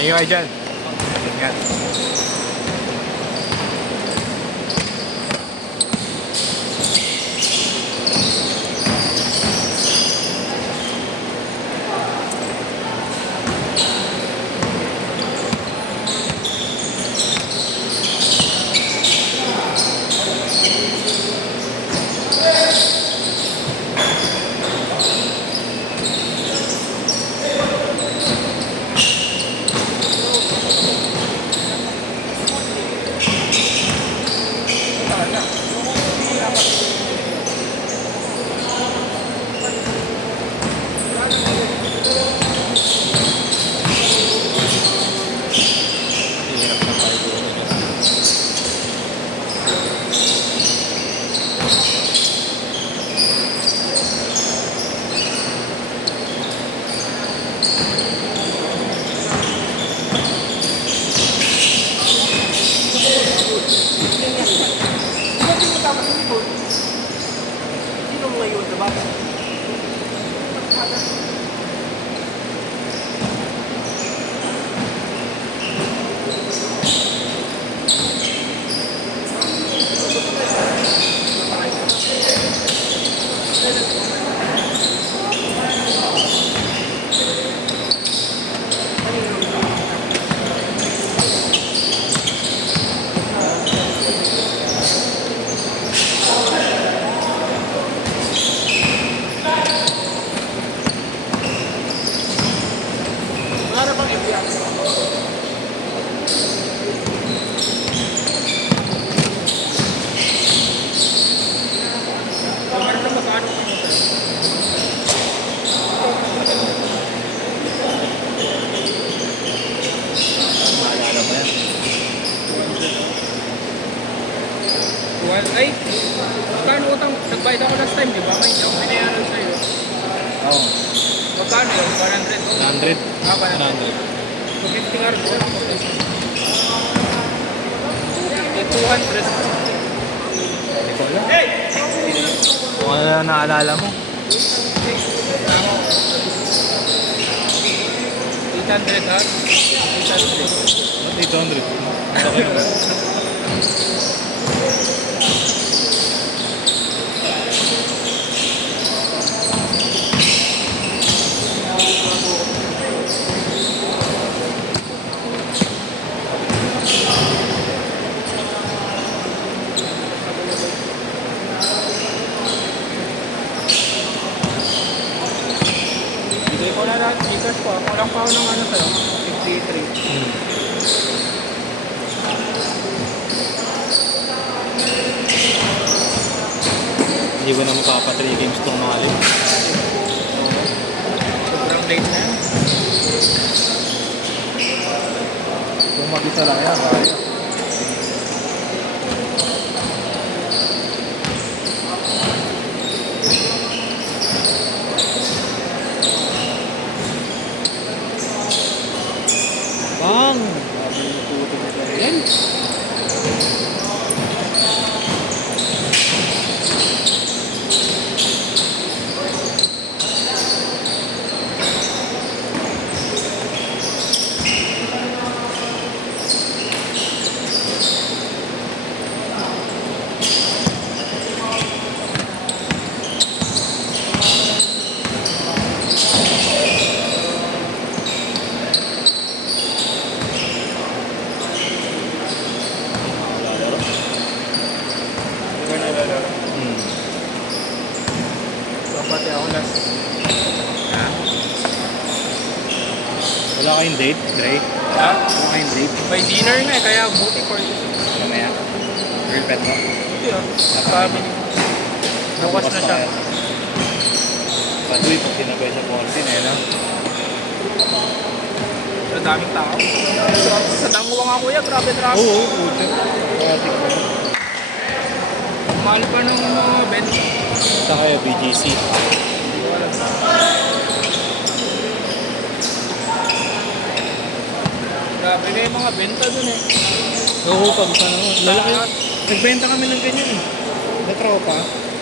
Thank you kayo dyan. Ingat. Ay, magkano utang? Nagbayad ako last time, di ba? May binayaran sa'yo. Oo. Magkano yun? 100? 100. Ah, 100. 100. So, 50 nga rin sa'yo. 200. Hindi ko alam. Kung ano na naalala mo. 800 ha? 800. Ba't 800? Okay naman. Bigay ko na lahat. Bigas ko. Kulang pa ako ng ano sa'yo. 53. Hindi ko na makapa 3 games itong mga alin. Sobrang late na yan. Kung mag-isa lang yan, kaya. Bang! Sabi yung puto nila yan. Pati ako last. Ha? Wala kayong date, Dre? Ha? Wala kayong date? May dinner nga eh, kaya buti for you. Mamaya. Girl pet mo? Buti ah. Sabi. Bukas na siya. Paduy pag sinabay sa Pontin eh, no? Ang daming tao. Sa Danguwa nga kuya, grabe. Oo, puto. Patik mo. Mahal pa ng mga bench. Saan kayo, BGC? Grabe na yung mga benta dun eh. Oo, pag sa naman. Lalaki. Nagbenta kami ng ganyan eh. Na tropa.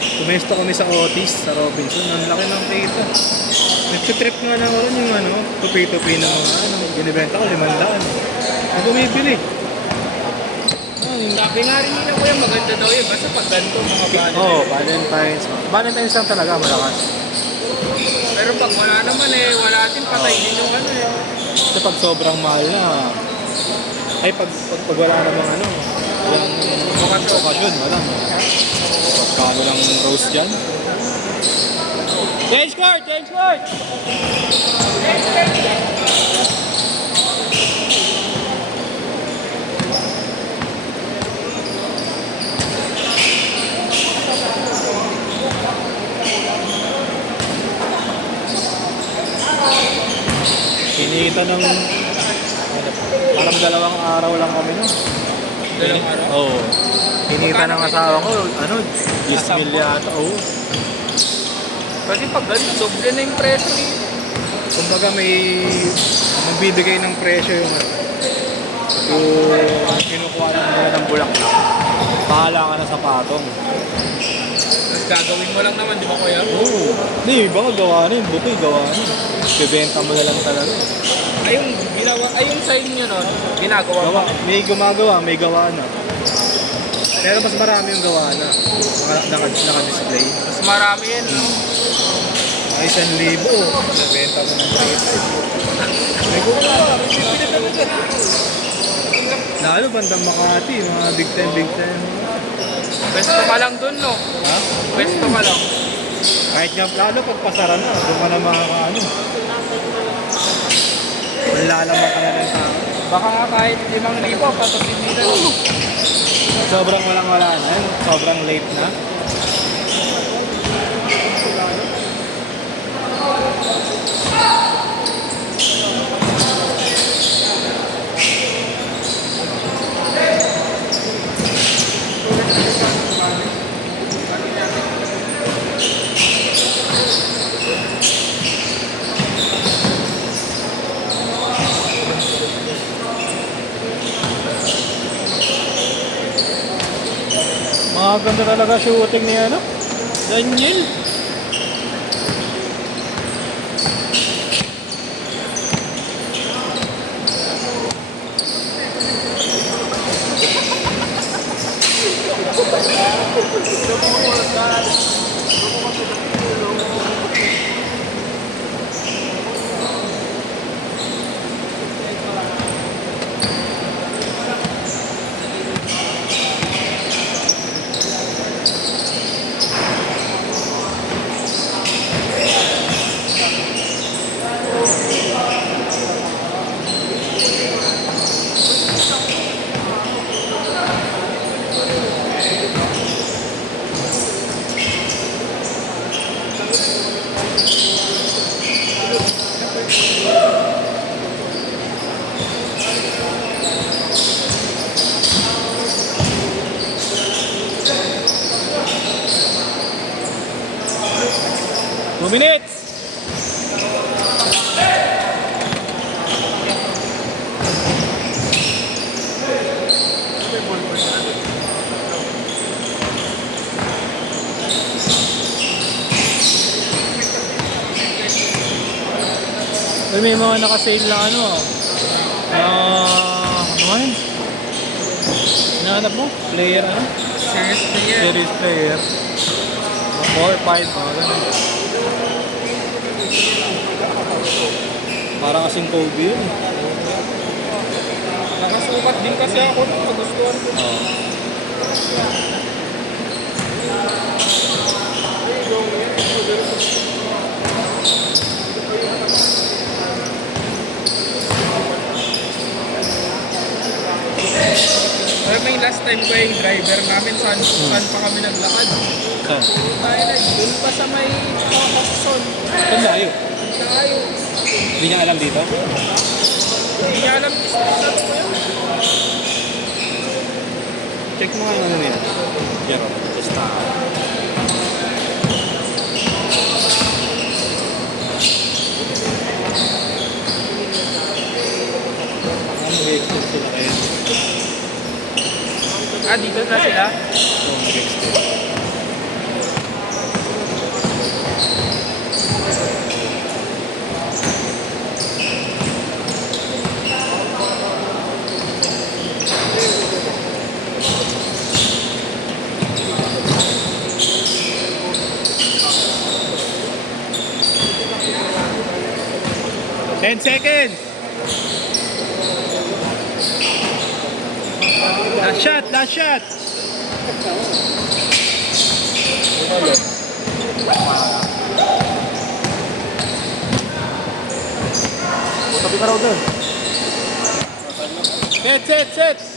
Tumesto kami sa Otis, sa Robinson. Ang laki ng kita. Nagsitrip nga na ako rin yung ano, tupi-tupi ng mga ano. Binibenta ko, 500. Ang bumibili. Sabi nga rin nila kuya, maganda daw yun. Basta pag ganito, mga banner. Oo, Valentine's. Valentine's lang talaga, malakas. Pero pag wala naman eh, wala din patay din yung ano eh. Kasi pag sobrang mahal na, ay pag wala namang ano, walang okasyon, wala. Pagkano ng rose dyan. Change card! Change card! Kinita ng parang 2 araw lang kami nun. Dalawang araw? Oo. Kinita ng asawa ko, ano, 10 mil yata. Oo. Kasi pag ganito, doble na yung presyo eh. Kumbaga may magbibigay ng presyo yung kinukuha ng mga ng bulaklak. Pahala ka na sa patong. Tapos gagawin mo lang naman, di ba kuya? Oo. Hindi, iba ka gawa na yun. Buti gawa na yun. Bibenta mo na lang talaga. Ay yung ginawa, ay yung sign nyo nun, ginagawa Gawa, mo. may gumagawa, may gawa na. Pero mas marami yung gawa na. Naka-display. Mas marami yan. Ay, 1,000. Nabenta mo ng 3,500. May gumagawa. May pipili naman dyan. Lalo bandang Makati, mga big time, big time. Pwesto ka lang dun, no? Ha? Pwesto ka lang. Kahit nga lalo pag pasara na, doon ka na makakaano. Malalaman ka na ng tao. Baka nga kahit 5,000, patasin nila. Sobrang walang-wala na yun. Sobrang late na. Mga ganda talaga shooting ni ano? Daniel. Two minutes! Uy, may mga naka-sale na ano ano yun? Hinahanap mo? Player ano? Serious player. Series player 4, 5, mga ganun. Parang kasing Kobe yun. Nakasukat din kasi ako nung nagustuhan ko. Pero may last time ko yung driver namin, saan pa kami naglakad. Saan? Tayo na, dun pa sa may Pakson. Saan layo? Tayo. Hindi niya alam dito? Hindi niya alam yung stop ko yun. Check mo nga yung ano niya. Pero, just mag-extend sila kayo. Ah, dito na sila? So, mag-extend. 10 seconds. Last shot, last shot. Tabi ka raw doon. Set, set, set.